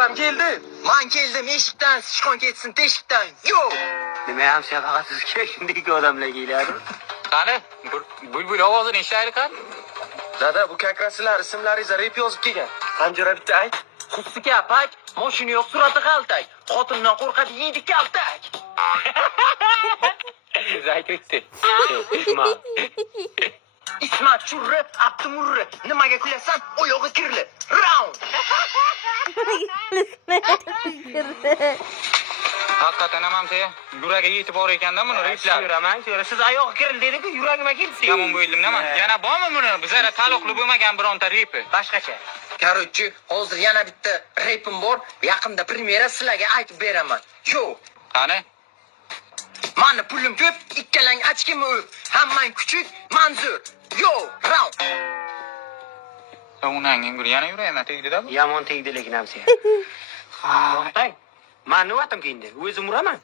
ham keldi. Men keldim, eshikdan sichqon ketsin, teshikdan. Yo'q. Nima ham faqat sizga shunday odamlar keladi. Qani, bulbul ovozini eshitaylik qani. Dada, bu kakraslar ismlaringizni rep yozib kelgan. Hamjira bitta ayt. Xususiga pak, mashina yo'q, surati qaltak. Xotindan qo'rqadi, yeydi kaltak. Zaytutdi. Ismat Churri, Abdumurri. Nimaga kulasan? Oyog'i kirli. Round. Haqiqatan ham sen yuragiga yetib bor ekanda buni replar. Yuraman, siz oyog'i kirildi dedi-ku, yuragimga keldi. Yomon bo'ldim nima? Yana bormi buni? Bizlar taloqli bo'lmagan bironta repi. Boshqacha. Короче, hozir yana bitta repim bor. Yaqinda premyera sizlarga aytib beraman. Yo'q. Qani? Mani pulim ko'p, ikkalang achkimi o'p. Hammang kuchuk, manzur. Yo'q, round. Unangning bir yana yuragimga tegdi-da bu. Yomon tegdi lekin ham sen. To'xtang. Men nima atam keyindi? O'zim uraman.